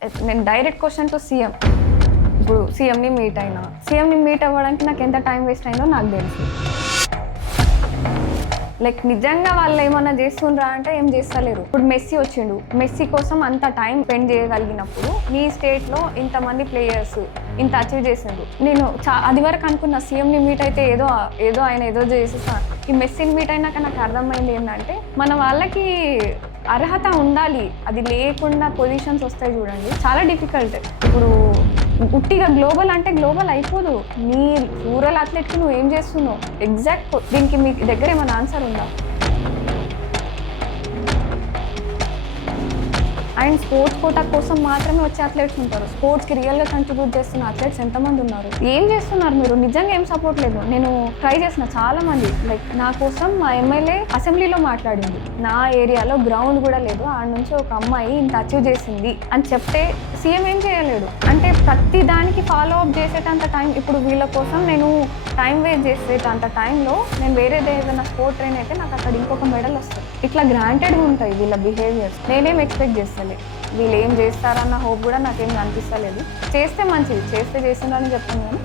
నేను direct question to CM. ఇప్పుడు సీఎంని మీట్ అయినా, సీఎంని మీట్ అవ్వడానికి నాకు ఎంత టైం వేస్ట్ అయిందో నాకు తెలుసు. లైక్ నిజంగా వాళ్ళు ఏమన్నా చేస్తుండ్రా అంటే ఏం చేస్తలేరు. ఇప్పుడు మెస్సీ వచ్చిండు, మెస్సీ కోసం అంత టైం స్పెండ్ చేయగలిగినప్పుడు నీ స్టేట్లో ఇంతమంది ప్లేయర్స్ ఇంత అచీవ్ చేసిండ్రు. నేను అది వరకు అనుకున్న సీఎంని మీట్ అయితే ఏదో ఆయన ఏదో చేసేసా. ఈ మెస్సీని మీట్ అయినాక నాకు అర్థమైంది ఏంటంటే మన వాళ్ళకి అర్హత ఉండాలి, అది లేకుండా పొజిషన్స్ వస్తాయి చూడండి, చాలా డిఫికల్ట్. ఇప్పుడు ఉట్టిగా గ్లోబల్ అంటే గ్లోబల్ అయిపోదు. నీ రూరల్ అథ్లెట్కి నువ్వు ఏం చేస్తున్నావు ఎగ్జాక్ట్, దీనికి మీ దగ్గర ఏమైనా ఆన్సర్ ఉందా? అండ్ స్పోర్ట్స్ కోటా కోసం మాత్రమే వచ్చే అథ్లెట్స్ ఉంటారు. స్పోర్ట్స్కి రియల్గా కంట్రిబ్యూట్ చేస్తున్న అథ్లెట్స్ ఎంతమంది ఉన్నారు? ఏం చేస్తున్నారు మీరు? నిజంగా ఏం సపోర్ట్ లేదు. నేను ట్రై చేసిన చాలా మంది, లైక్ నా కోసం మా ఎమ్మెల్యే అసెంబ్లీలో మాట్లాడింది, నా ఏరియాలో గ్రౌండ్ కూడా లేదు, ఆడ నుంచి ఒక అమ్మాయి ఇంత అచీవ్ చేసింది అని చెప్తే సీఎం ఏం చేయలేడు. అంటే ప్రతి దానికి ఫాలో అప్ చేసేటంత టైం, ఇప్పుడు వీళ్ళ కోసం నేను టైం వేస్ట్ చేసేటంత టైంలో నేను వేరేది ఏదైనా స్పోర్ట్ ట్రైన్ అయితే నాకు అక్కడ ఇంకొక మెడల్ వస్తుంది. ఇట్లా గ్రాంటెడ్గా ఉంటాయి వీళ్ళ బిహేవియర్స్. నేనేం ఎక్స్పెక్ట్ చేస్తాను, వీళ్ళు ఏం చేస్తారన్న హోప్ కూడా నాకేం అనిపిస్తలేదు. చేస్తే మంచిది, చేస్తే చేసిందని చెప్తాను కానీ